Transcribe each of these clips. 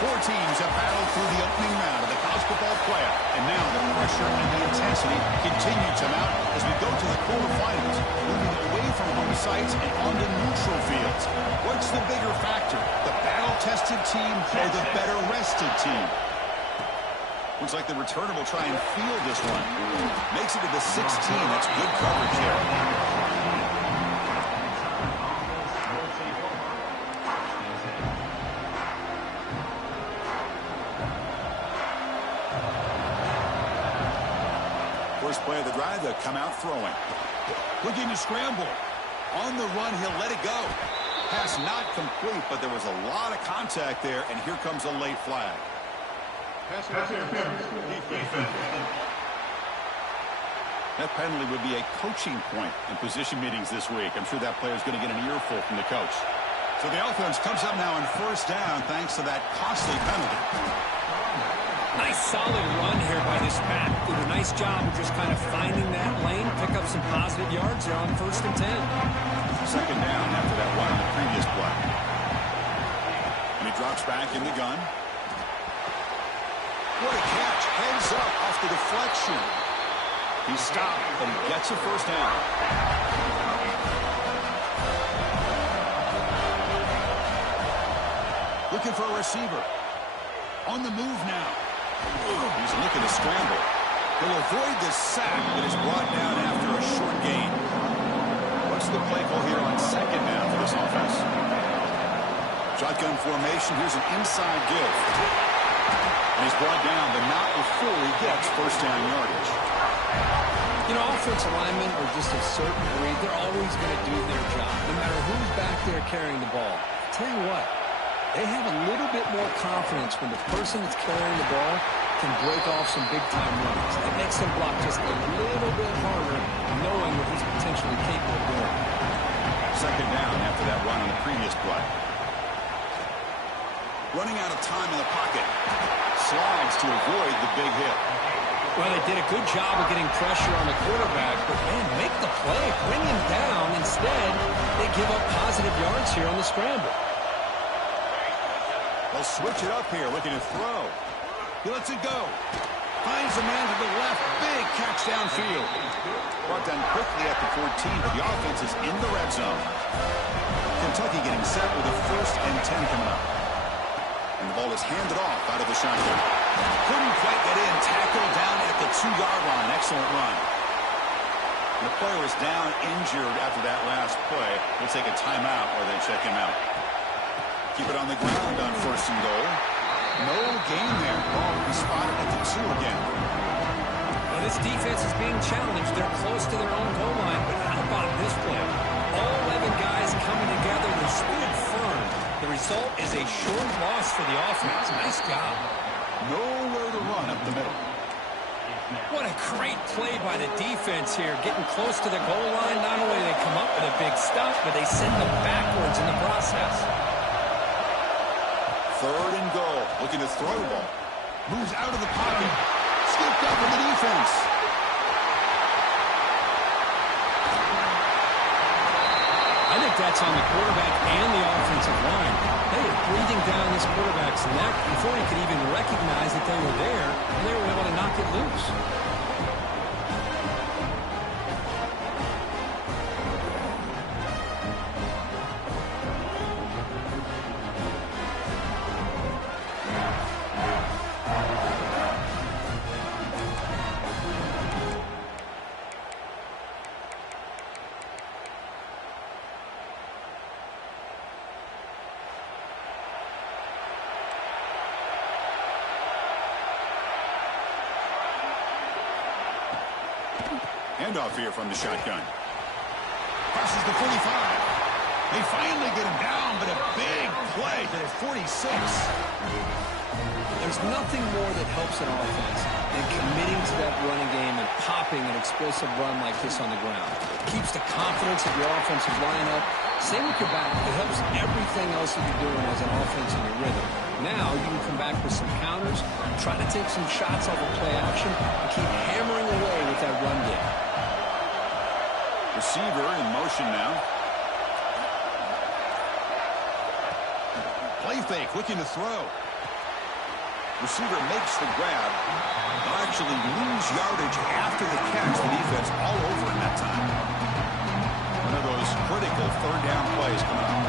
Four teams have battled through the opening round of the college football playoff, and now the pressure and the intensity continue to mount as we go to the quarterfinals, moving away from home sites and onto neutral fields. What's the bigger factor, the battle-tested team or the better-rested team? Looks like the returner will try and field this one. Makes it to the 16. That's good coverage here. First play of the drive, they'll come out throwing. Looking to scramble. On the run, he'll let it go. Pass not complete, but there was a lot of contact there, and here comes a late flag. That penalty would be a coaching point in position meetings this week. I'm sure that player's going to get an earful from the coach. So the offense comes up now on first down thanks to that costly penalty. Nice solid run here by this pack. Did a nice job of just kind of finding that lane, pick up some positive yards there on 1st and 10. Second down after that one on the previous play. And he drops back in the gun. What a catch. Heads up off the deflection. He stopped, but he gets a first down. Looking for a receiver. On the move now. He's looking to scramble. He'll avoid the sack, but is brought down after a short gain. What's the play call here on second down for this offense? Shotgun formation. Here's an inside give. And he's brought down, but not before he gets first down yardage. You know, offensive linemen are just a certain breed. They're always going to do their job, no matter who's back there carrying the ball. I'll tell you what. They have a little bit more confidence when the person that's carrying the ball can break off some big-time runs. That makes them block just a little bit harder, knowing what he's potentially capable of doing. Second down after that run on the previous play. Running out of time in the pocket. Slides to avoid the big hit. Well, they did a good job of getting pressure on the quarterback, but, man, make the play, bring him down. Instead, they give up positive yards here on the scramble. They'll switch it up here, looking to throw. He lets it go. Finds the man to the left. Big catch downfield. Brought down quickly at the 14, but the offense is in the red zone. Kentucky getting set with a 1st and 10 coming up. And the ball is handed off out of the shotgun. Couldn't quite get in. Tackled down at the 2-yard line. Excellent run. And the player is down injured after that last play. We'll take a timeout while they check him out. Keep it on the ground on 1st and goal. No gain there. Ball will be spotted at the 2 again. Well, this defense is being challenged. They're close to their own goal line. But how about this play? All 11 guys coming together. They stood firm. The result is a short loss for the offense. Nice job. Nowhere to run up the middle. What a great play by the defense here. Getting close to the goal line. Not only do they come up with a big stop, but they send them backwards in the process. 3rd and goal. Looking to throw the ball. Moves out of the pocket. Scooped up with the defense. I think that's on the quarterback and the offensive line. They were breathing down this quarterback's neck before he could even recognize that they were there, and they were able to knock it loose. Handoff here from the shotgun. Crosses the 45. They finally get him down, but a big play to the 46. There's nothing more that helps an offense than committing to that running game and popping an explosive run like this on the ground. It keeps the confidence of your offensive line up. Same with your back. It helps everything else that you're doing as an offense in your rhythm. Now you can come back with some counters, try to take some shots off of play action, and keep hammering away with that run game. Receiver in motion now. Play fake, looking to throw. Receiver makes the grab. They'll actually lose yardage after the catch. The defense all over in that time. One of those critical third down plays coming up.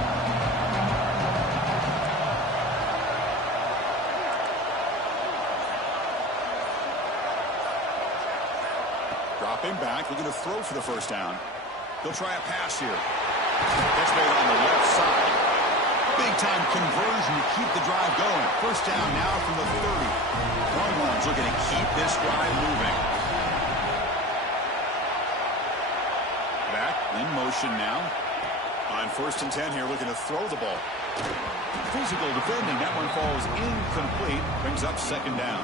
Dropping back, looking to throw for the first down. He'll try a pass here. That's made on the left side. Big-time conversion to keep the drive going. First down now from the 30. Longhorns looking to keep this drive moving. Back in motion now. On 1st and 10 here, looking to throw the ball. Physical defending. That one falls incomplete. Brings up 2nd down.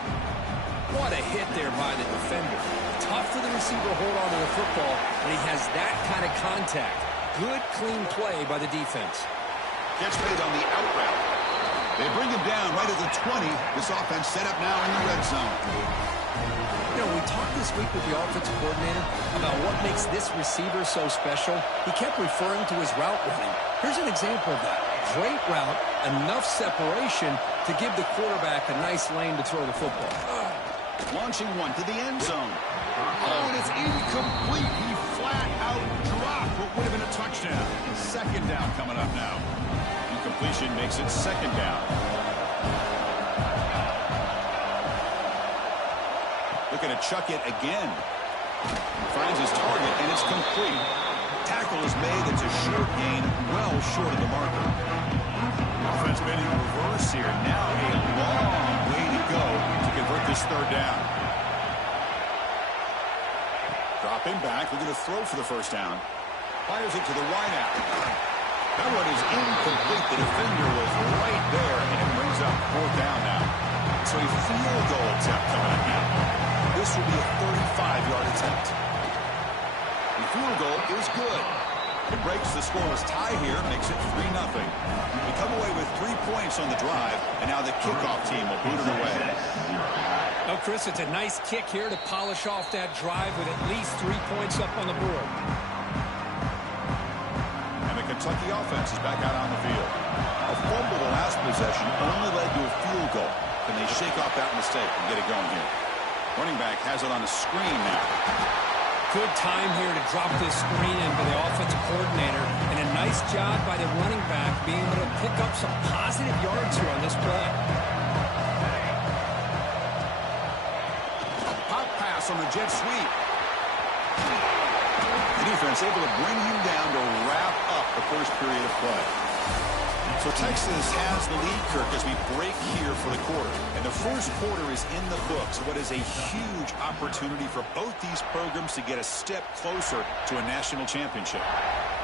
What a hit there by the defender. Tough for the receiver to hold on to the football when he has that kind of contact. Good, clean play by the defense. Gets made on the out route. They bring him down right at the 20. This offense set up now in the red zone. You know, we talked this week with the offensive coordinator about what makes this receiver so special. He kept referring to his route running. Here's an example of that. Great route, enough separation to give the quarterback a nice lane to throw the football. Launching one to the end zone. Oh, and it's incomplete. He flat out dropped what would have been a touchdown. 2nd down coming up now. Incompletion makes it 2nd down. Looking to chuck it again. Finds his target, and it's complete. Tackle is made. It's a short gain, well short of the marker. Offense been in reverse here. Now a long way to go to convert this 3rd down. Dropping back, looking to throw for the first down. Fires it to the wideout. That one is incomplete. The defender was right there, and it brings up 4th down now. So a field goal attempt coming up now. This will be a 35-yard attempt. The field goal is good. It breaks the scoreless tie here, makes it 3-0. We come away with 3 points on the drive, and now the kickoff team will boot it away. Oh, Chris, it's a nice kick here to polish off that drive with at least 3 points up on the board. Kentucky offense is back out on the field. A fumble the last possession only led to a field goal. Can they shake off that mistake and get it going here? Running back has it on a screen now. Good time here to drop this screen in for the offensive coordinator. And a nice job by the running back being able to pick up some positive yards here on this play. Pop pass on the jet sweep. Defense able to bring him down to wrap up the first period of play. So Texas has the lead, Kirk, as we break here for the quarter. And the first quarter is in the books. What is a huge opportunity for both these programs to get a step closer to a national championship.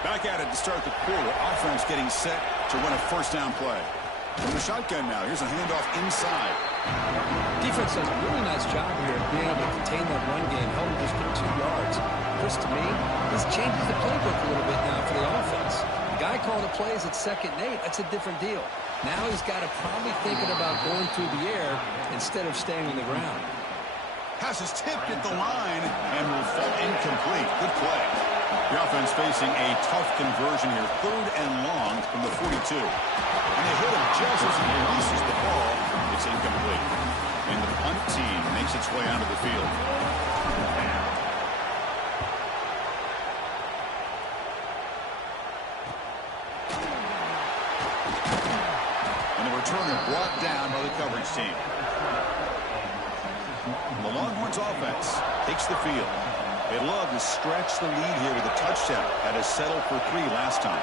Back at it to start the quarter. Offense getting set to run a first down play. From the shotgun now. Here's a handoff inside. Defense does a really nice job here of being able to contain that run game. Held him just for 2 yards. Chris, to me, this changes the playbook a little bit now for the offense. The guy calling the plays at 2nd and 8, that's a different deal. Now he's got to probably thinking about going through the air instead of staying on the ground. Pass is tipped at the line and will fall incomplete. Good play. The offense facing a tough conversion here. 3rd and long from the 42. And they hit him just as he releases the ball. It's incomplete. And the punt team makes its way onto the field. And the returner brought down by the coverage team. The Longhorns offense takes the field. They'd love to stretch the lead here with a touchdown. Had to settle for 3 last time.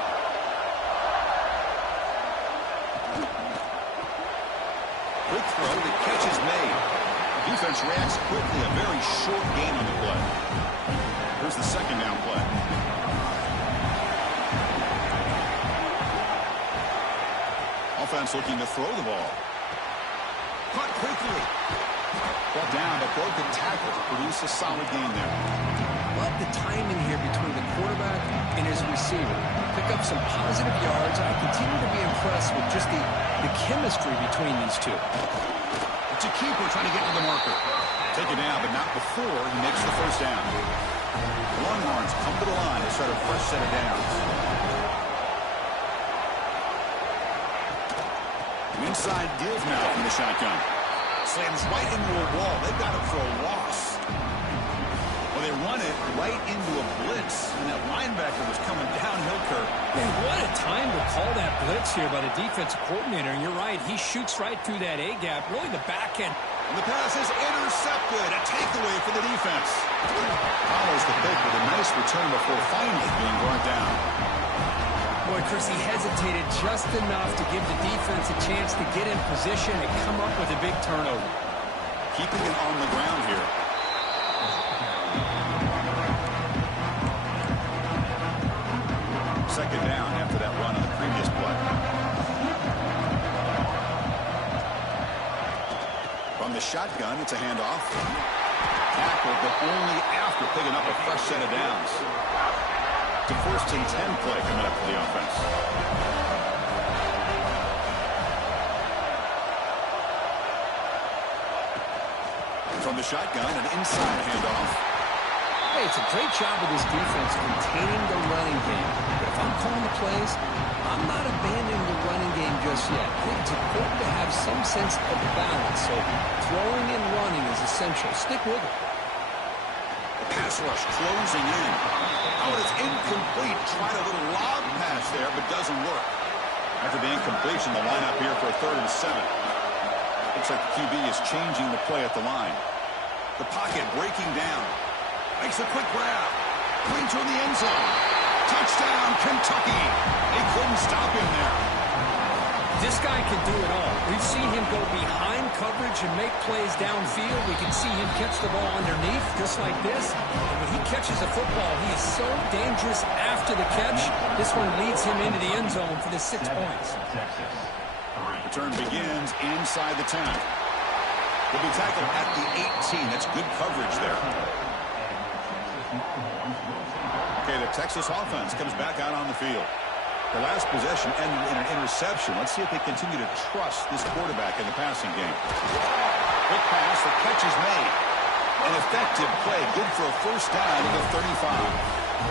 Quick throw, the catch is made. Defense reacts quickly, a very short gain on the play. Here's the 2nd down play. Offense looking to throw the ball. Caught quickly. Brought down, but broken tackle to produce a solid gain there. Love the timing here between the quarterback and his receiver. Pick up some positive yards. I continue to be impressed with just the chemistry between these two. It's a keeper trying to get to the marker. Take it down, but not before he makes the first down. The Longhorns come to the line to start a fresh set of downs. Inside give now from the shotgun. Slams right into a wall. They've got it for a loss. Well, they run it right into a blitz, and that linebacker was coming downhill curve. Man, what a time to call that blitz here by the defensive coordinator. And you're right, he shoots right through that A-gap, really the back end. And the pass is intercepted. A takeaway for the defense. Follows the pick with a nice return before finally being brought down. Boy, Chris, he hesitated just enough to give the defense a chance to get in position and come up with a big turnover. Keeping it on the ground here. Second down after that run on the previous play. From the shotgun, it's a handoff. Tackle, but only after picking up a fresh set of downs. It's a 1st and 10 play coming up for the offense. From the shotgun, an inside handoff. Hey, it's a great job of this defense containing the running game. But if I'm calling the plays, I'm not abandoning the running game just yet. I think it's important to have some sense of balance. So throwing and running is essential. Stick with it. The pass rush closing in. Oh, it's incomplete. Tried a little lob pass there, but doesn't work. After the incompletion, the lineup here for a 3rd and 7. Looks like the QB is changing the play at the line. The pocket breaking down. Makes a quick grab. Brings her in the end zone. Touchdown, Kentucky. They couldn't stop him there. This guy can do it all. We've seen him go behind coverage and make plays downfield. We can see him catch the ball underneath, just like this. And when he catches a football, he is so dangerous after the catch. This one leads him into the end zone for the 6 points. Return begins inside the 10. He'll be tackled at the 18. That's good coverage there. Okay, the Texas offense comes back out on the field. The last possession ended in an interception. Let's see if they continue to trust this quarterback in the passing game. Quick pass, the catch is made. An effective play, good for a 1st down to the 35.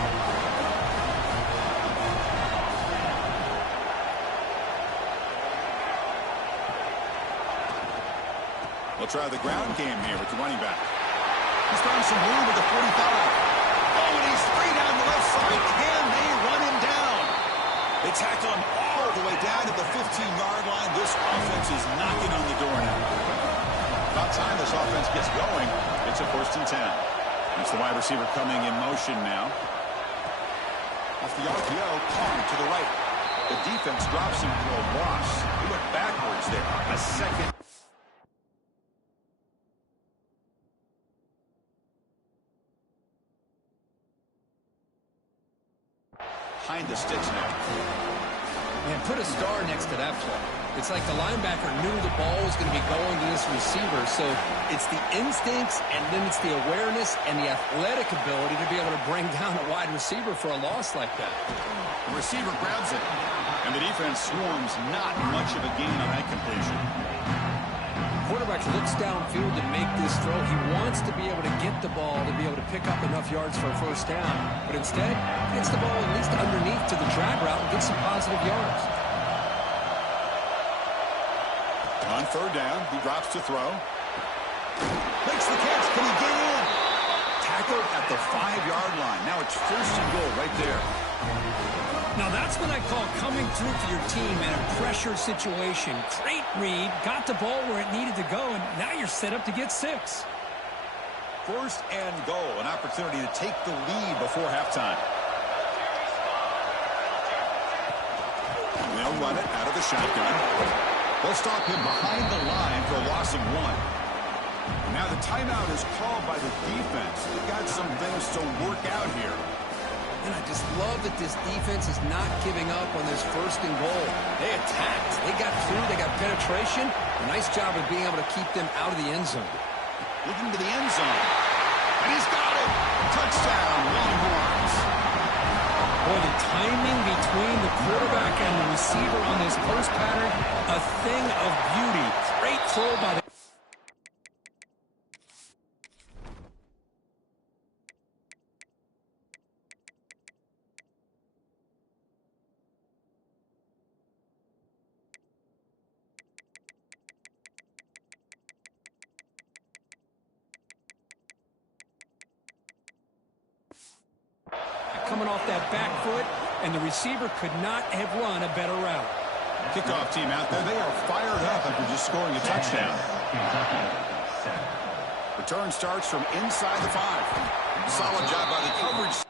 We'll try the ground game here with the running back. He's found some room at the 45. Oh, and he's free down the left side. Can they run him down? They tackle him all the way down to the 15-yard line. This offense is knocking on the door now. About time this offense gets going. It's a 1st and 10. It's the wide receiver coming in motion now. Off the RPO, Kong to the right. The defense drops him for a loss. He went backwards there. A second. Behind the sticks now. Man, put a star next to that play. It's like the linebacker knew the ball was going to be going to this receiver. So it's the instincts, and then it's the awareness and the athletic ability to be able to bring down a wide receiver for a loss like that. The receiver grabs it, and the defense swarms. Not much of a gain on that completion. Quarterback looks downfield to make this throw. He wants to be able to get the ball to be able to pick up enough yards for a 1st down. But instead, he gets the ball at least underneath to the drag route and gets some positive yards. On 3rd down, he drops to throw. Makes the catch. Can he get in? Tackled at the 5-yard line. Now it's 1st and goal right there. Now that's what I call coming through for your team in a pressure situation. Great read, got the ball where it needed to go, and now you're set up to get 6. 1st and goal, an opportunity to take the lead before halftime. They'll run it out of the shotgun. They'll stop him behind the line for a loss of 1. Now the timeout is called by the defense. They've got some things to work out here. And I just love that this defense is not giving up on this 1st and goal. They attacked. They got through. They got penetration. A nice job of being able to keep them out of the end zone. Looking to the end zone. And he's got it. Touchdown, Longhorns. Boy, the timing between the quarterback and the receiver on this post pattern, a thing of beauty. Great throw by the coming off that back foot, and the receiver could not have run a better route. Kickoff team out there. They are fired up after just scoring a touchdown. Return starts from inside the 5. Solid job by the coverage.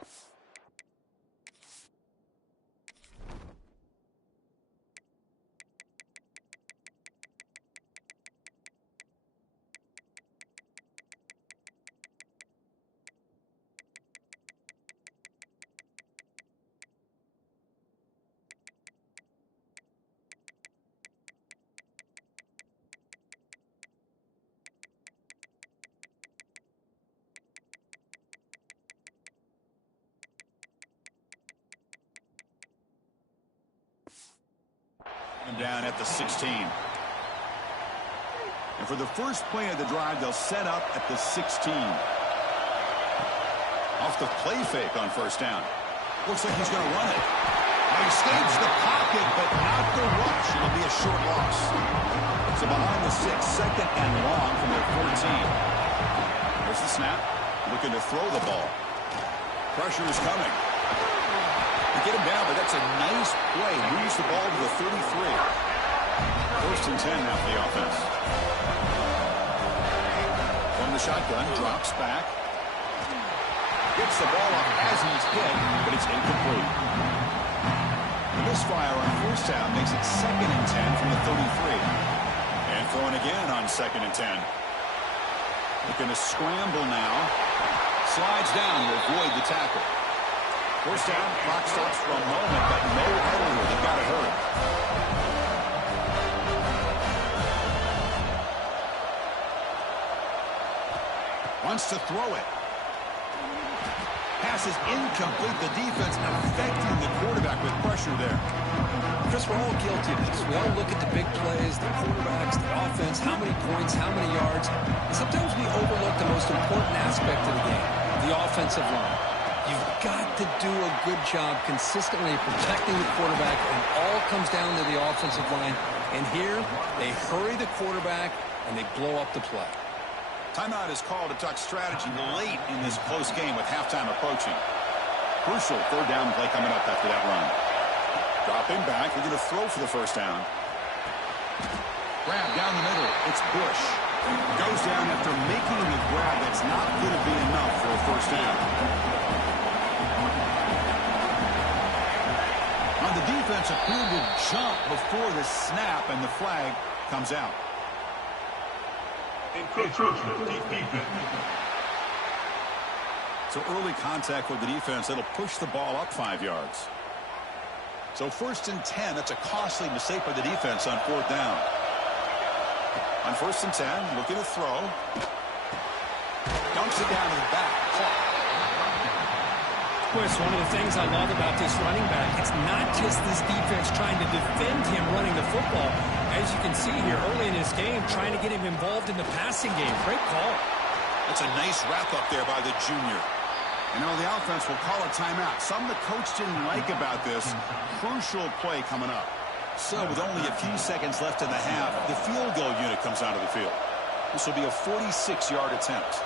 Down at the 16. And for the first play of the drive, they'll set up at the 16. Off the play fake on first down. Looks like he's going to run it. Now he escapes the pocket, but not the rush. It'll be a short loss. So behind the 6, second and long from their 14. There's the snap. Looking to throw the ball. Pressure is coming. They get him down, but that's a nice play. Moves the ball to the 33. First and 10 now for the offense. From the shotgun, drops back. Gets the ball up as he's hit, but it's incomplete. The misfire on first down makes it second and 10 from the 33. And throwing again on second and 10. Looking to scramble now. Slides down to avoid the tackle. First down, clock stops for a moment, but no hurry. They've got to hurry. Wants to throw it. Pass is incomplete. The defense affecting the quarterback with pressure there. Chris, we're all guilty of this. We all look at the big plays, the quarterbacks, the offense, how many points, how many yards. And sometimes we overlook the most important aspect of the game, the offensive line. You've got to do a good job consistently protecting the quarterback, and all comes down to the offensive line. And here, they hurry the quarterback, and they blow up the play. Timeout is called to talk strategy late in this close game with halftime approaching. Crucial third down play coming up after that run. Dropping back, they're going to throw for the first down. Grab down the middle, it's Bush. Goes down after making the grab. That's not going to be enough for a first down. On the defense, appeared to jump before the snap, and the flag comes out. So early contact with the defense, that'll push the ball up 5 yards. So first and 10, that's a costly mistake by the defense on fourth down. On first and 10, looking to throw. Dumps it down to the back. Chris, one of the things I love about this running back, it's not just this defense trying to defend him running the football. As you can see here early in this game, trying to get him involved in the passing game. Great call. That's a nice wrap-up there by the junior. You know, the offense will call a timeout. Something the coach didn't like about this. Crucial play coming up. So with only a few seconds left in the half, the field goal unit comes out of the field. This will be a 46-yard attempt.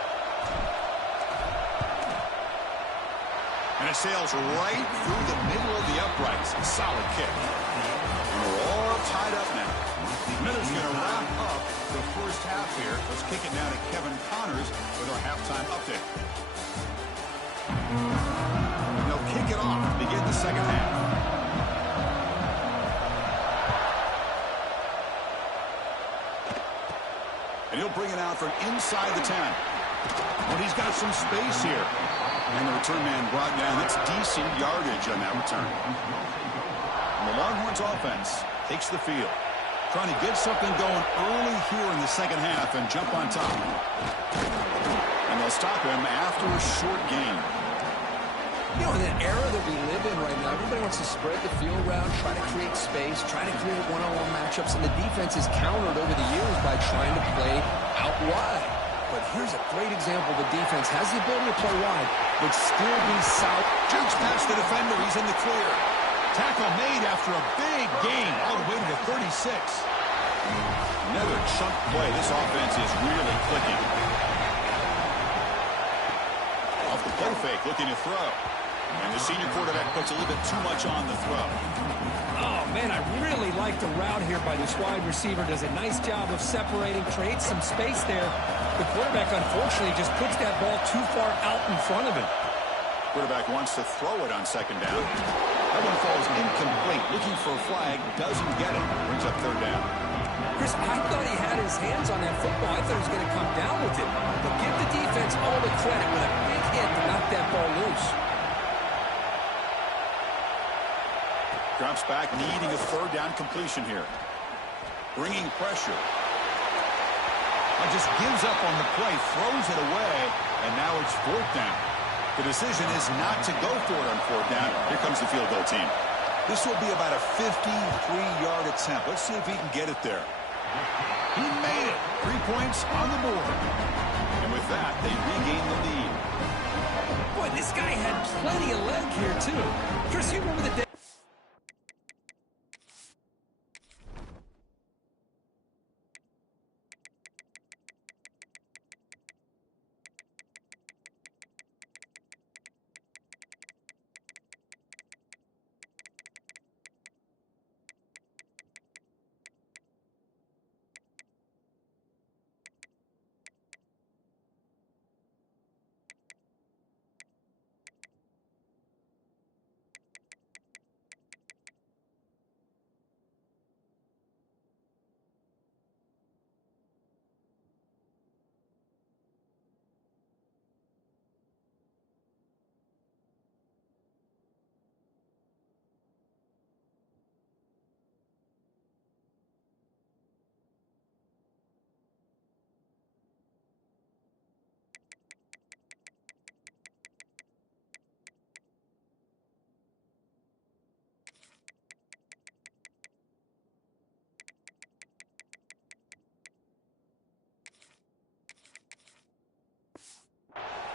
And it sails right through the middle of the uprights. Solid kick. And we're all tied up now. Miller's going to wrap up the first half here. Let's kick it now to Kevin Connors with our halftime update. And they'll kick it off to begin the second half. And he'll bring it out from inside the 10. But he's got some space here. And the return man brought down. That's decent yardage on that return. And the Longhorns offense takes the field. Trying to get something going early here in the second half and jump on top. And they'll stop him after a short gain. You know, in the era that we live in right now, everybody wants to spread the field around, try to create space, try to create one-on-one matchups, and the defense is countered over the years by trying to play out wide. But here's a great example. The defense has the ability to play wide, but still be solid. Jumps past the defender. He's in the clear. Tackle made after a big gain all the way to the 36. Another chunk play. This offense is really clicking. Off the play fake, looking to throw. And the senior quarterback puts a little bit too much on the throw. Oh, man, I really like the route here by this wide receiver. Does a nice job of separating, creates some space there. The quarterback, unfortunately, just puts that ball too far out in front of him. Quarterback wants to throw it on second down. That one falls incomplete. Looking for a flag, doesn't get it. Brings up third down. Chris, I thought he had his hands on that football. I thought he was going to come down with it. But give the defense all the credit with a big hit to knock that ball loose. Drops back, needing a third down completion here. Bringing pressure. Just gives up on the play, throws it away, and now it's fourth down. The decision is not to go for it on fourth down. Here comes the field goal team. This will be about a 53-yard attempt. Let's see if he can get it there. He made it. 3 points on the board. And with that, they regain the lead. Boy, this guy had plenty of leg here, too. Chris, you remember the day?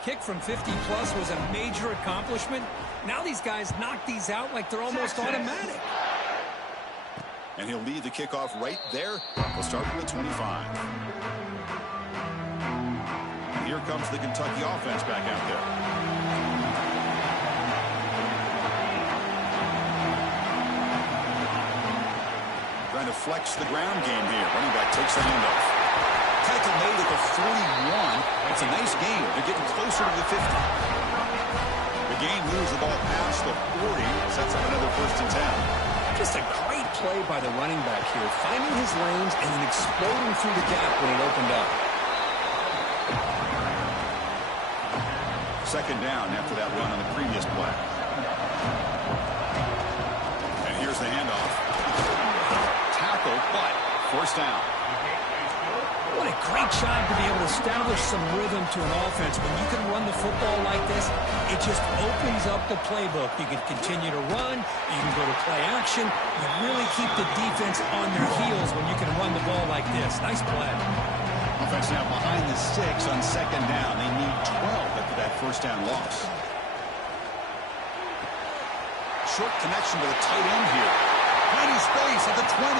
Kick from 50-plus was a major accomplishment. Now these guys knock these out like they're almost automatic. And he'll lead the kickoff right there. We'll start with the 25. And here comes the Kentucky offense back out there. Trying to flex the ground game here. Running back takes the handoff. Tackle made at the 41. It's a nice gain. They're getting closer to the 50. The game moves the ball past the 40. Sets up another 1st and 10. Just a great play by the running back here, finding his lanes and then exploding through the gap when it opened up. 2nd down after that run on the previous play. And here's the handoff. Tackle, but 1st down. What a great job to be able to establish some rhythm to an offense. When you can run the football like this, it just opens up the playbook. You can continue to run. You can go to play action. You really keep the defense on their heels when you can run the ball like this. Nice play. Offense now behind the 6 on 2nd down. They need 12 after that 1st down loss. Short connection to the tight end here. Plenty space at the 20.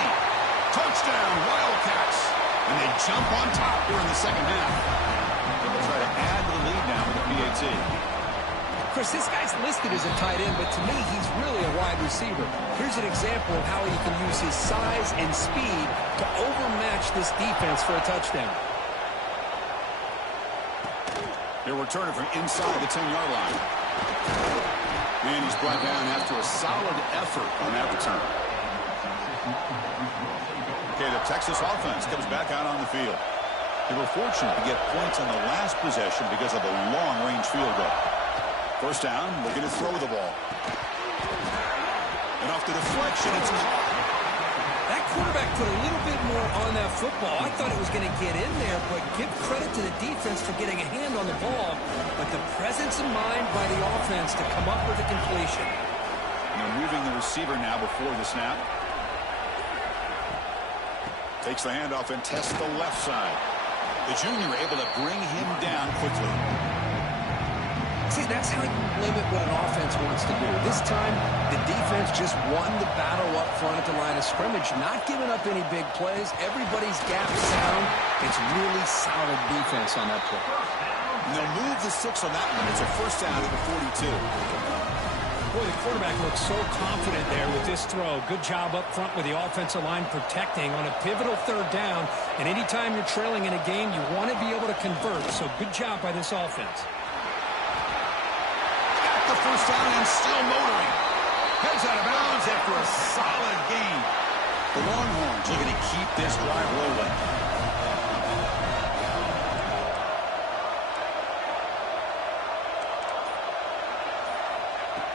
Touchdown, Wildcats. And they jump on top here in the 2nd half. They'll try to add to the lead now with the PAT. Chris, this guy's listed as a tight end, but to me, he's really a wide receiver. Here's an example of how he can use his size and speed to overmatch this defense for a touchdown. They're returning from inside the 10-yard line. And he's brought down after a solid effort on that return. Okay, the Texas offense comes back out on the field. They were fortunate to get points on the last possession because of a long-range field goal. 1st down, looking to throw the ball. And off the deflection, it's caught. That quarterback put a little bit more on that football. I thought it was going to get in there, but give credit to the defense for getting a hand on the ball. But the presence of mind by the offense to come up with a completion. And they're moving the receiver now before the snap. Takes the handoff and tests the left side. The junior able to bring him down quickly. See, that's how you limit what an offense wants to do. This time, the defense just won the battle up front at the line of scrimmage, not giving up any big plays. Everybody's gap sound. It's really solid defense on that play. And they'll move the 6 on that one. It's a first down at the 42. Boy, the quarterback looks so confident there with this throw. Good job up front with the offensive line protecting on a pivotal third down. And anytime you're trailing in a game, you want to be able to convert. So good job by this offense. Got the first down and still motoring. Heads out of bounds after a solid game. The Longhorns looking to keep this drive rolling.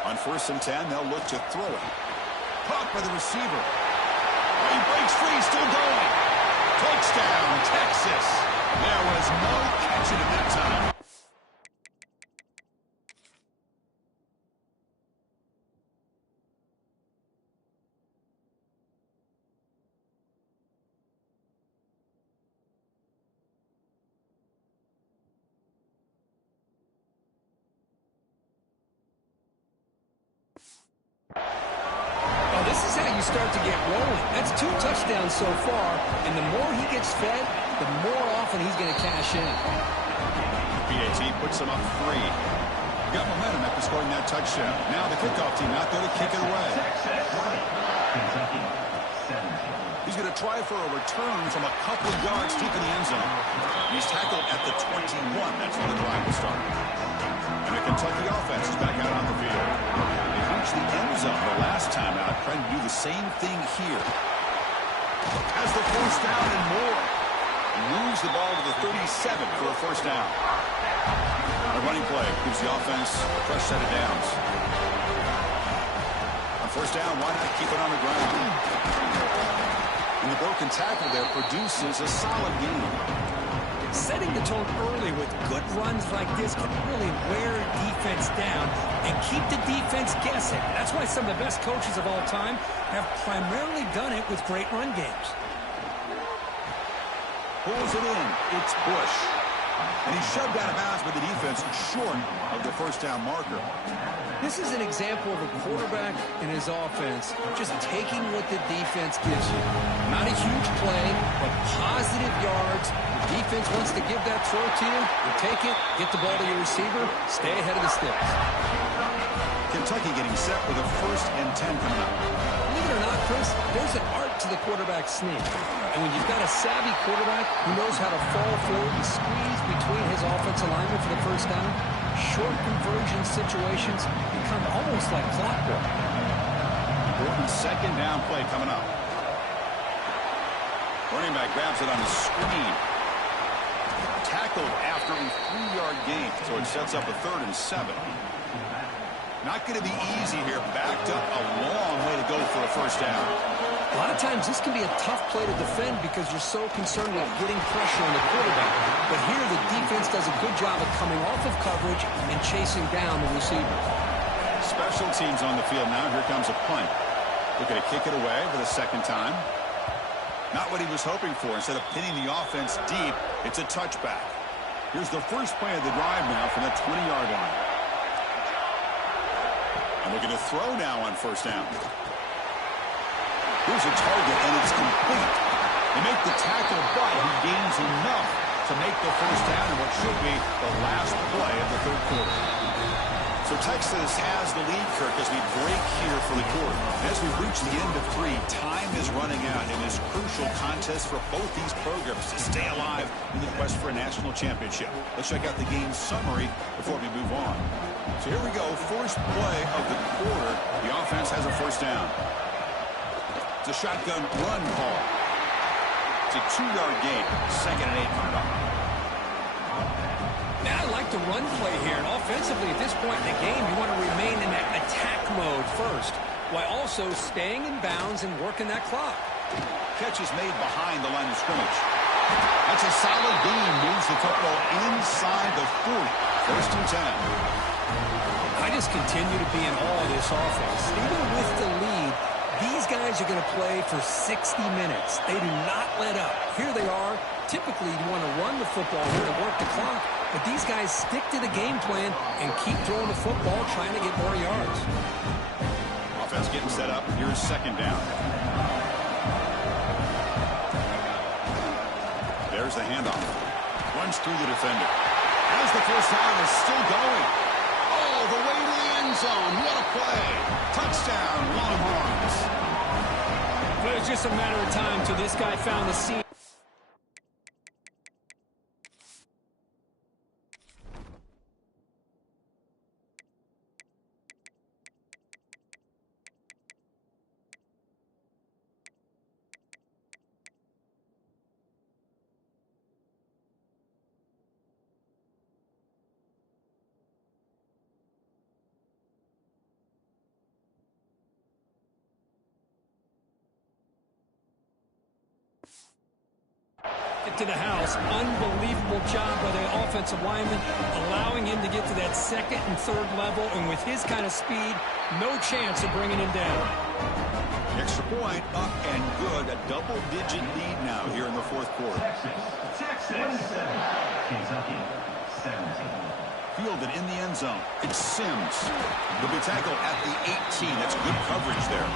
On 1st and 10, they'll look to throw it. Caught by the receiver. He breaks free, still going. Touchdown, Texas. There was no catching him that time. This is how you start to get rolling. That's 2 touchdowns so far, and the more he gets fed, the more often he's going to cash in. PAT puts him up 3. Got momentum after scoring that touchdown. Now the kickoff team out there to kick it away. He's going to try for a return from a couple of yards deep in the end zone. He's tackled at the 21. That's where the drive will start. And the Kentucky offense is back out on the field. The end zone the last time out, trying to do the same thing here. Has the first down and more. Moves the ball to the 37 for a first down. A running play gives the offense a fresh set of downs. On first down, why not keep it on the ground? And the broken tackle there produces a solid gain. Setting the tone early with good runs like this can really wear defense down and keep the defense guessing. That's why some of the best coaches of all time have primarily done it with great run games. Pulls it in. It's Bush. And he's shoved out of bounds by the defense short of the first down marker. This is an example of a quarterback and his offense just taking what the defense gives you. Not a huge play, but positive yards. The defense wants to give that throw to you. You take it, get the ball to your receiver, stay ahead of the sticks. Kentucky getting set with a 1st and 10 coming up. Believe it or not, Chris, there's an art to the quarterback sneak. And when you've got a savvy quarterback who knows how to fall forward and squeeze between his offensive linemen for the first down, short conversion situations become almost like clockwork. Gordon's 2nd down play coming up. Running back grabs it on the screen. Tackled after a 3-yard gain, so it sets up a 3rd and 7. Not going to be easy here. Backed up a long way to go for a first down. A lot of times this can be a tough play to defend because you're so concerned with getting pressure on the quarterback. But here the defense does a good job of coming off of coverage and chasing down the receiver. Special teams on the field now. Here comes a punt. Looking to kick it away for the 2nd time. Not what he was hoping for. Instead of pinning the offense deep, it's a touchback. Here's the first play of the drive now from the 20-yard line. And looking to throw now on first down. Here's a target, and it's complete. They make the tackle, but he gains enough to make the first down in what should be the last play of the 3rd quarter. So Texas has the lead, Kirk, as we break here for the quarter. As we reach the end of 3, time is running out in this crucial contest for both these programs to stay alive in the quest for a national championship. Let's check out the game summary before we move on. So here we go, first play of the quarter. The offense has a first down. It's a shotgun run call. It's a 2-yard gain. 2nd and 8 coming up. Now I like the run play here. And offensively, at this point in the game, you want to remain in that attack mode first, while also staying in bounds and working that clock. Catch is made behind the line of scrimmage. That's a solid gain. Moves the football inside the 40. 1st and 10. I just continue to be in awe of this offense. Even with the lead, these guys are going to play for 60 minutes. They do not let up. Here they are. Typically, you want to run the football here to work the clock, but these guys stick to the game plan and keep throwing the football, trying to get more yards. Offense getting set up. Here's 2nd down. There's the handoff. Runs through the defender. As the first down is still going. All the way to the end zone. What a play. Touchdown, Longhorns. But it was just a matter of time till this guy found the seam. To the house. Unbelievable job by the offensive lineman, allowing him to get to that second and third level, and with his kind of speed, no chance of bringing him down. Extra point, up and good. A double-digit lead now here in the fourth quarter. Texas, Kentucky, 17. Fielded in the end zone. It's Sims. He'll be tackled at the 18. That's good coverage there.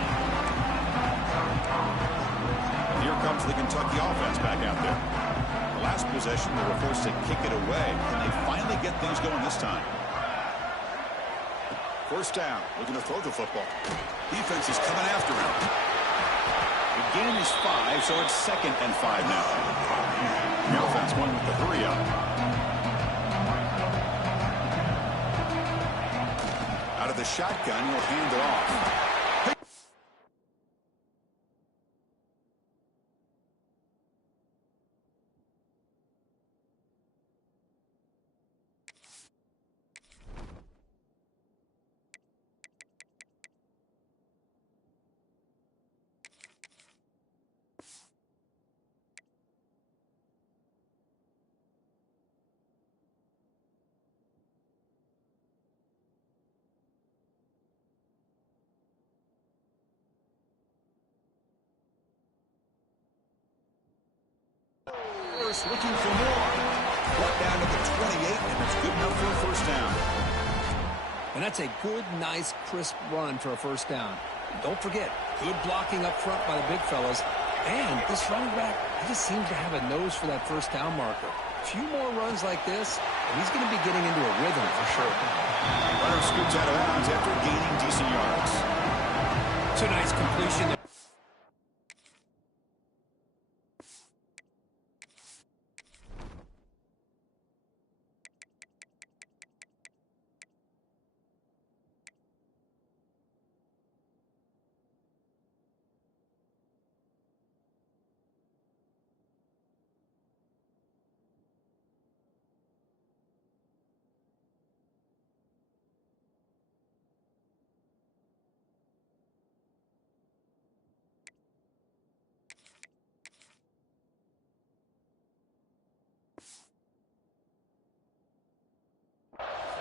And here comes the Kentucky offense back out there. The last possession, they were forced to kick it away. Can they finally get things going this time? First down, looking to throw the football. Defense is coming after him. The gain is 5, so it's 2nd and 5 now. The offense going with the hurry up. Out of the shotgun, he'll hand it off. Looking for more. Brought down to the 28, and it's good enough for a first down. And that's a good, nice, crisp run for a first down. Don't forget, good blocking up front by the big fellas. And this running back, he just seems to have a nose for that first down marker. A few more runs like this, and he's going to be getting into a rhythm for sure. Runner scoots out of bounds after gaining decent yards. It's a nice completion there.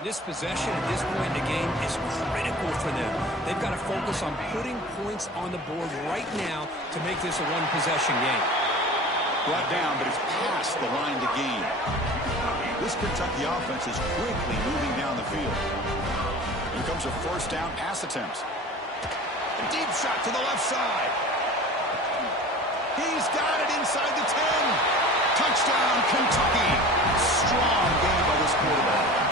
This possession at this point in the game is critical for them. They've got to focus on putting points on the board right now to make this a one-possession game. Brought down, but it's past the line to gain. This Kentucky offense is quickly moving down the field. Here comes a first down pass attempt. A deep shot to the left side. He's got it inside the 10. Touchdown, Kentucky. Strong game by this quarterback.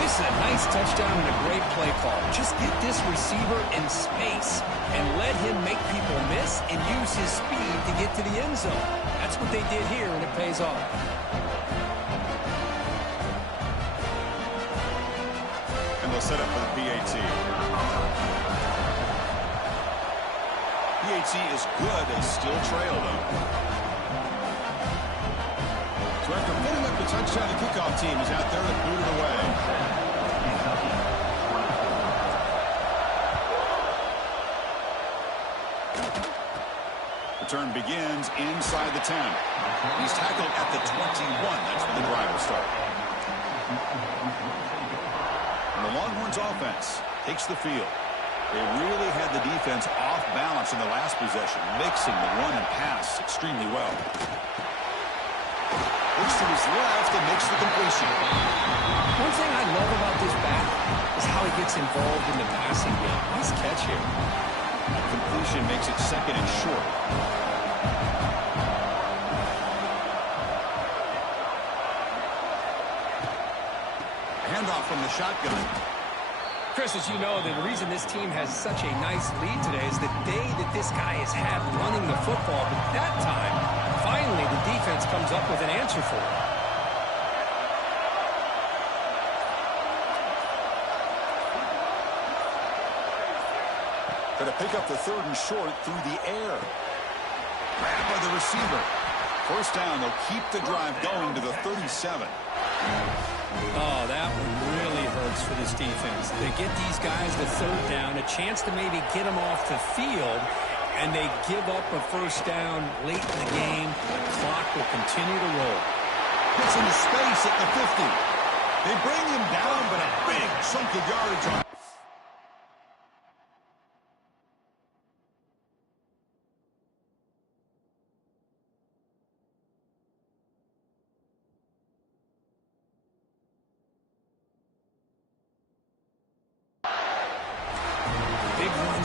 This is a nice touchdown and a great play call. Just get this receiver in space and let him make people miss and use his speed to get to the end zone. That's what they did here, and it pays off. And they'll set up for the PAT. PAT is good. They still trail, though. So after putting up the touchdown, the kickoff team is out there to boot it away. Return begins inside the 10. He's tackled at the 21. That's where the drive will start. And the Longhorns offense takes the field. They really had the defense off balance in the last possession, mixing the run and pass extremely well. Looks to his left and makes the completion. One thing I love about this back is how he gets involved in the passing game. Nice catch here. That completion makes it 2nd and short. the shotgun. Chris, as you know, the reason this team has such a nice lead today is the day that this guy has had running the football. But that time, finally, the defense comes up with an answer for it. Going to pick up the 3rd and short through the air. Grabbed by the receiver. First down, they'll keep the drive going to the 37. Oh, that one really hurts for this defense. They get these guys the 3rd down, a chance to maybe get them off the field, and they give up a first down late in the game. The clock will continue to roll. Gets into space at the 50. They bring him down, but a big chunk of yardage on.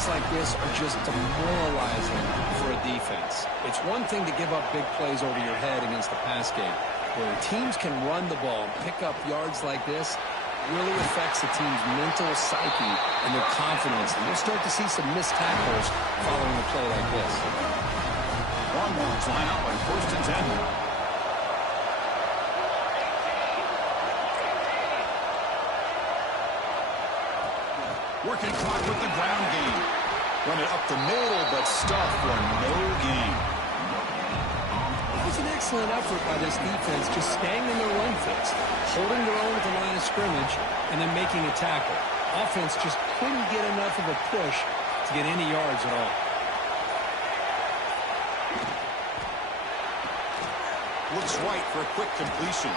Like this are just demoralizing for a defense. It's one thing to give up big plays over your head against the pass game. Where teams can run the ball and pick up yards like this, really affects the team's mental psyche and their confidence. And you'll start to see some missed tackles following a play like this. Longhorns line up on 1st and 10. Working clock with the ground game. Run it up the middle, but stuff for no gain. It was an excellent effort by this defense, just staying in their run fits, holding their own at the line of scrimmage, and then making a tackle. Offense just couldn't get enough of a push to get any yards at all. Looks right for a quick completion.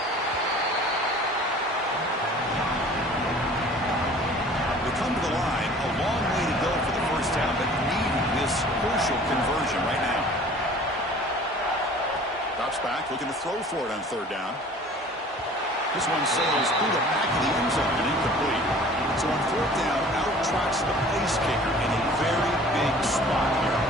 Come to the line, a long way to go for the first down, but needing this crucial conversion right now. Drops back, looking to throw for it on 3rd down. This one sails through the back of the end zone and incomplete. So on 4th down, out-trots the place kicker in a very big spot here.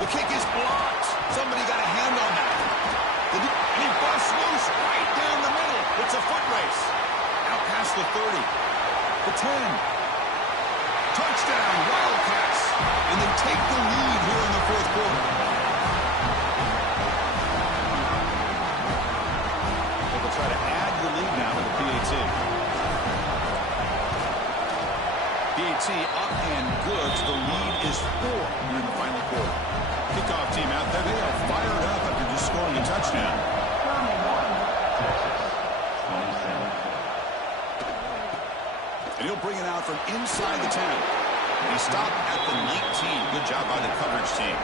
The kick is blocked. Somebody got a hand on that. And he busts loose right down the middle. It's a foot race. Out past the 30. The 10. Touchdown, Wildcats. And they take the lead here in the 4th quarter. They will try to add the lead now to the PAT. PAT up and good. The lead is 4 here in the final quarter. Kickoff team out there. They are fired up after just scoring a touchdown. And he'll bring it out from inside the 10. He stopped at the 19. Good job by the coverage team.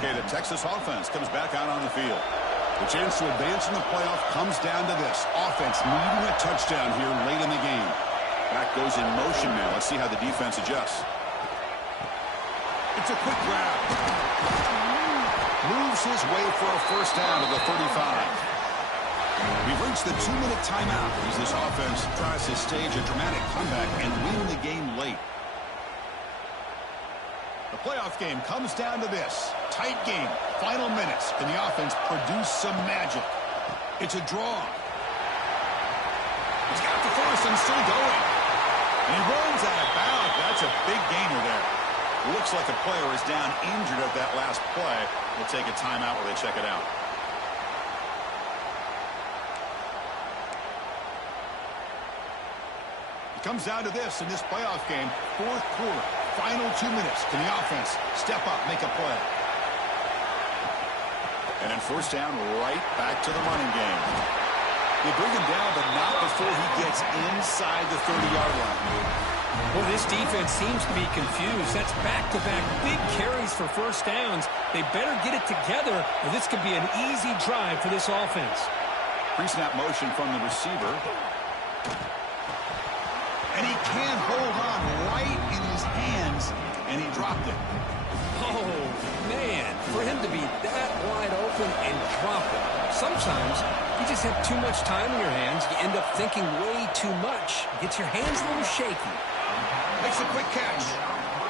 Okay, the Texas offense comes back out on the field. The chance to advance in the playoff comes down to this. Offense needing a touchdown here late in the game. Back goes in motion now. Let's see how the defense adjusts. It's a quick grab. Moves his way for a first down to the 35. We've reached the 2-minute timeout as this offense tries to stage a dramatic comeback and win the game late. The playoff game comes down to this. Tight game, final minutes. Can the offense produce some magic? It's a draw. He's got the first and still going. And he runs out of bounds. That's a big gainer there. Looks like a player is down injured at that last play. We'll take a timeout while they check it out. It comes down to this in this playoff game. 4th quarter, final 2 minutes. Can the offense step up, make a play? And then first down, right back to the running game. They bring him down, but not before he gets inside the 30-yard line. Well, this defense seems to be confused. That's back-to-back big carries for first downs. They better get it together, or this could be an easy drive for this offense. Pre-snap motion from the receiver. And he can't hold on right in his hands, and he dropped it. Oh, man, for him to be that wide open and drop it. Sometimes you just have too much time in your hands. You end up thinking way too much. Gets your hands a little shaky. Makes a quick catch.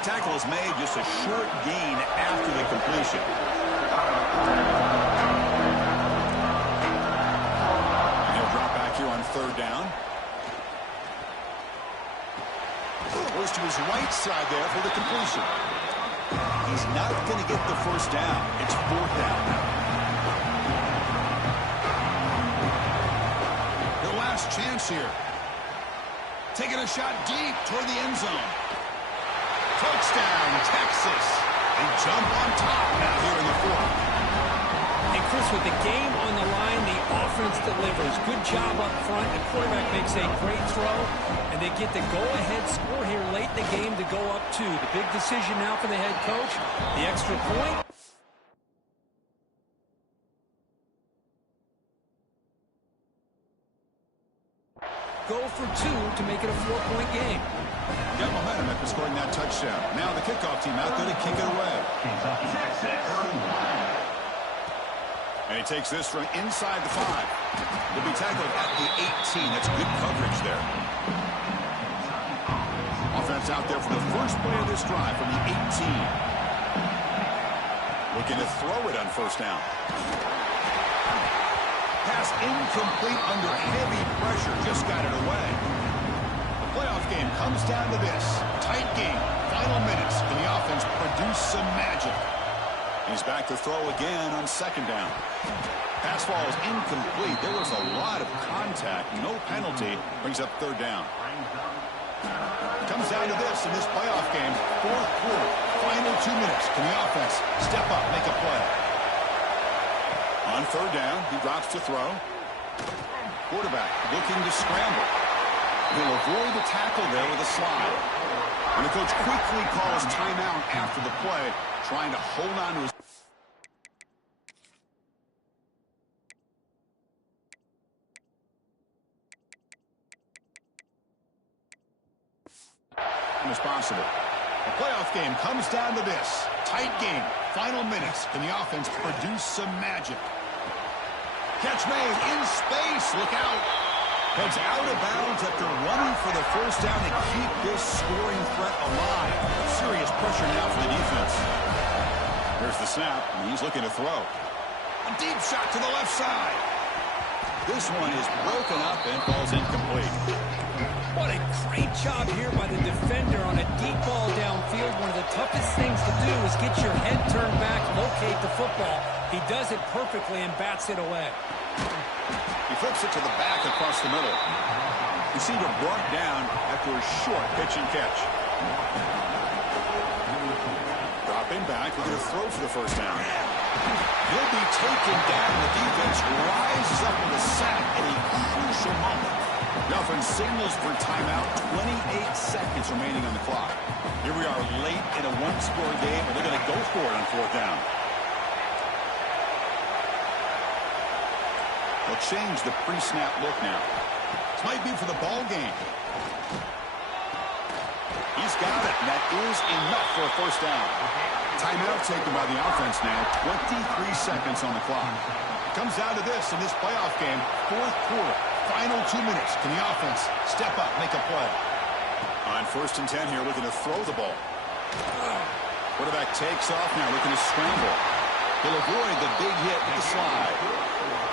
Tackle is made, just a short gain after the completion. his right side there for the completion. He's not going to get the first down. It's fourth down now. Their last chance here. Taking a shot deep toward the end zone. Touchdown, Texas. They jump on top now here in the fourth. And Chris, with the game on the line, the offense delivers. Good job up front. The quarterback makes a great throw, and they get the go-ahead score here late in the game to go up 2. The big decision now for the head coach, the extra point. Go for 2 to make it a 4-point game. Got momentum after scoring that touchdown. Now the kickoff team out there to kick it away. And he takes this from inside the 5. He'll be tackled at the 18. That's good coverage there. Offense out there for the first play of this drive from the 18. Looking to throw it on first down. Pass incomplete under heavy pressure. Just got it away. The playoff game comes down to this. Tight game. Final minutes. Can the offense produce some magic? He's back to throw again on second down. Pass ball is incomplete. There was a lot of contact. No penalty. Brings up third down. Comes down to this in this playoff game. Fourth quarter. Final 2 minutes. Can the offense step up, make a play? On third down, he drops to throw. Quarterback looking to scramble. He'll avoid the tackle there with a slide. And the coach quickly calls timeout after the play, trying to hold on to his... as possible. The playoff game comes down to this. Tight game. Final minutes. Can the offense produce some magic? Catch made in space. Look out. Heads out of bounds after running for the first down to keep this scoring threat alive. Serious pressure now for the defense. There's the snap, and he's looking to throw. A deep shot to the left side. This one is broken up and falls incomplete. What a great job here by the defender on a deep ball downfield. One of the toughest things to do is get your head turned back, locate the football. He does it perfectly and bats it away. He flips it to the back across the middle. Receiver brought down after a short pitch and catch. Dropping back, we're going to throw for the first down. He'll be taken down. The defense rises up with a sack at a crucial moment. The offense signals for timeout. 28 seconds remaining on the clock. Here we are late in a one-score game, and they're going to go for it on fourth down. They'll change the pre-snap look now. This might be for the ball game. He's got it, and that is enough for a first down. Timeout taken by the offense now. 23 seconds on the clock. Comes down to this in this playoff game. Fourth quarter. Final 2 minutes. Can the offense step up, make a play? On first and 10 here, looking to throw the ball. Quarterback takes off now, looking to scramble. He'll avoid the big hit with the slide.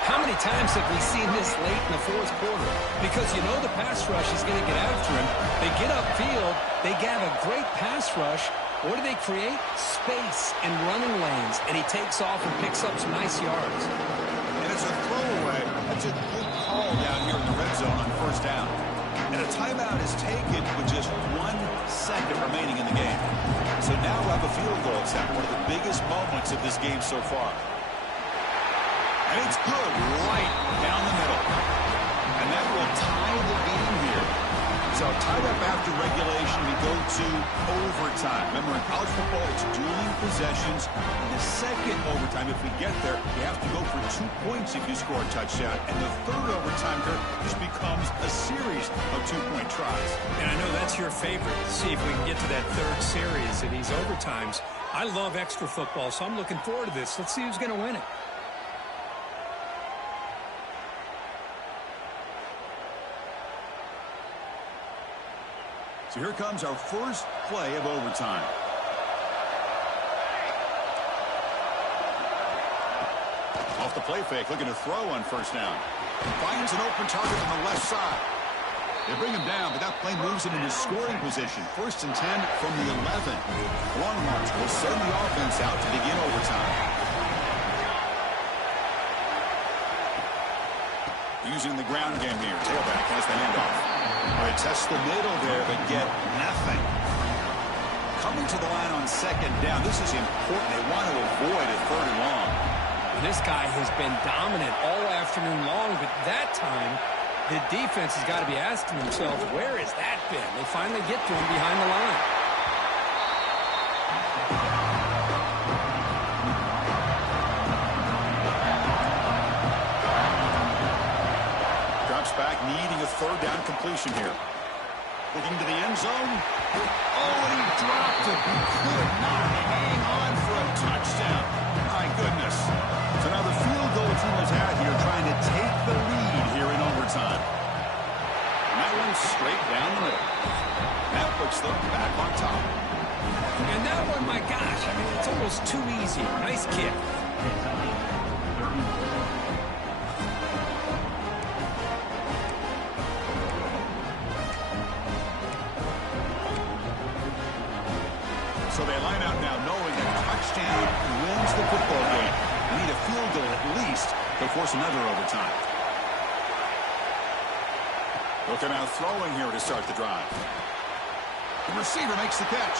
How many times have we seen this late in the fourth quarter? Because you know the pass rush is going to get after him. They get upfield. They have a great pass rush. What do they create? Space and running lanes. And he takes off and picks up some nice yards. And it's a throwaway. That's a good call down here in the red zone on first down. And a timeout is taken with just 1 second remaining in the game. So now we'll have a field goal attempt, one of the biggest moments of this game so far. And it's good right down the middle. And that will tie the game here. So tied up after regulation, we go to overtime. Remember, in college football, it's dueling possessions. In the second overtime, if we get there, you have to go for 2 points if you score a touchdown. And the third overtime, Kirk, this becomes a series of 2-point tries. And I know that's your favorite. See if we can get to that third series in these overtimes. I love extra football, so I'm looking forward to this. Let's see who's going to win it. So here comes our first play of overtime. Off the play fake, looking to throw on first down. Finds an open target on the left side. They bring him down, but that play moves him into scoring position. 1st and 10 from the 11. Longhorns will send the offense out to begin overtime. Using the ground game here. Tailback has the handoff. They test the middle there, but get nothing. Coming to the line on 2nd down. This is important. They want to avoid a 3rd and long. This guy has been dominant all afternoon long, but that time, the defense has got to be asking themselves, where has that been? They finally get to him behind the line. Drops back, needing a 3rd down completion here. Looking to the end zone. Oh, and he dropped it. He could not hang on for a touchdown. My goodness. So now the field goal team is out here trying to take the lead here in overtime. And that one's straight down the middle. That puts them back on top. And that one, my gosh, I mean, it's almost too easy. Nice kick. So they line out now knowing that touchdown wins the football game. They need a field goal at least to force another overtime. Looking out throwing here to start the drive. The receiver makes the catch.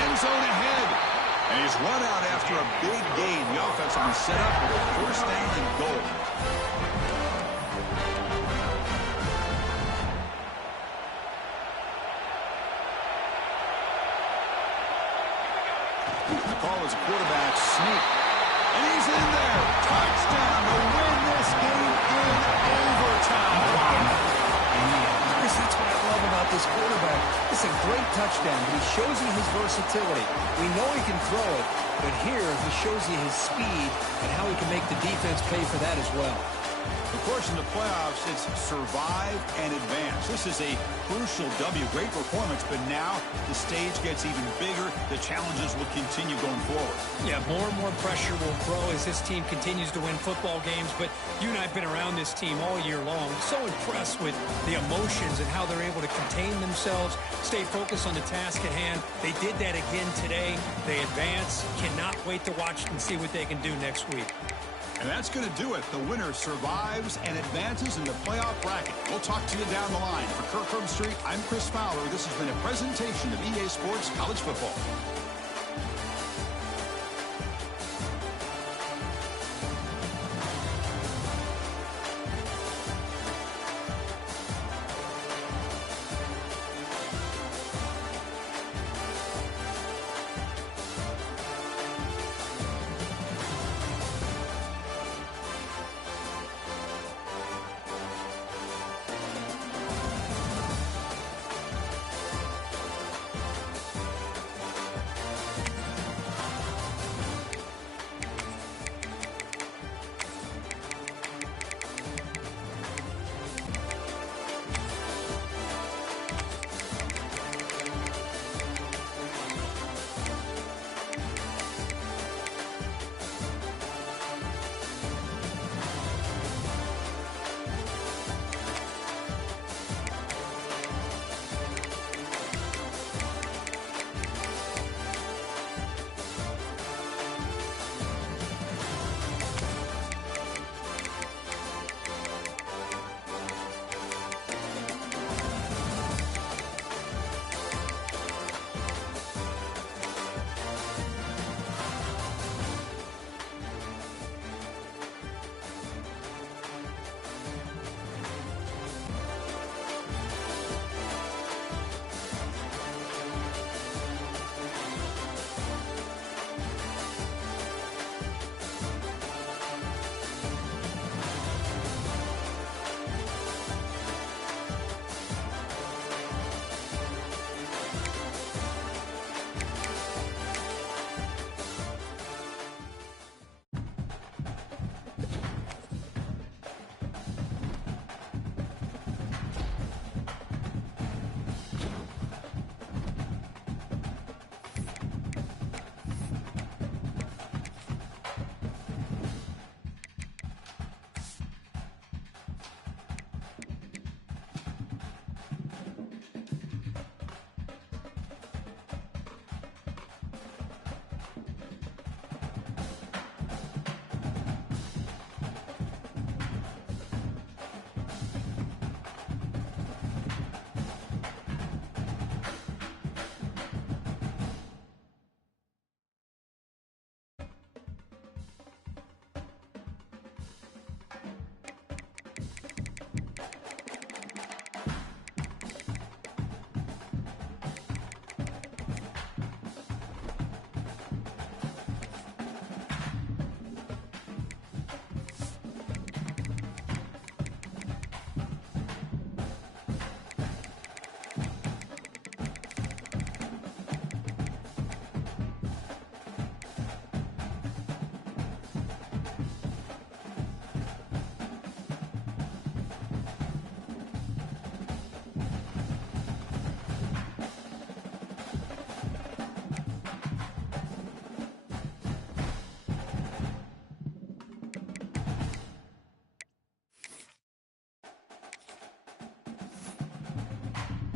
End zone ahead. And he's run out after a big gain. The offense will be set up with a 1st down and goal. The call is a quarterback sneak. And he's in there. Touchdown to win this game in overtime. That's what I love about this quarterback. It's a great touchdown, but he shows you his versatility. We know he can throw it, but here he shows you his speed and how he can make the defense pay for that as well. Of course, in the playoffs, it's survive and advance. This is a crucial W. Great performance, but now the stage gets even bigger. The challenges will continue going forward. Yeah, more and more pressure will grow as this team continues to win football games, but you and I have been around this team all year long. So impressed with the emotions and how they're able to contain themselves, stay focused on the task at hand. They did that again today. They advance. Cannot wait to watch and see what they can do next week. And that's going to do it. The winner survives and advances in the playoff bracket. We'll talk to you down the line. For Kirk Herbstreit, I'm Chris Fowler. This has been a presentation of EA Sports College Football.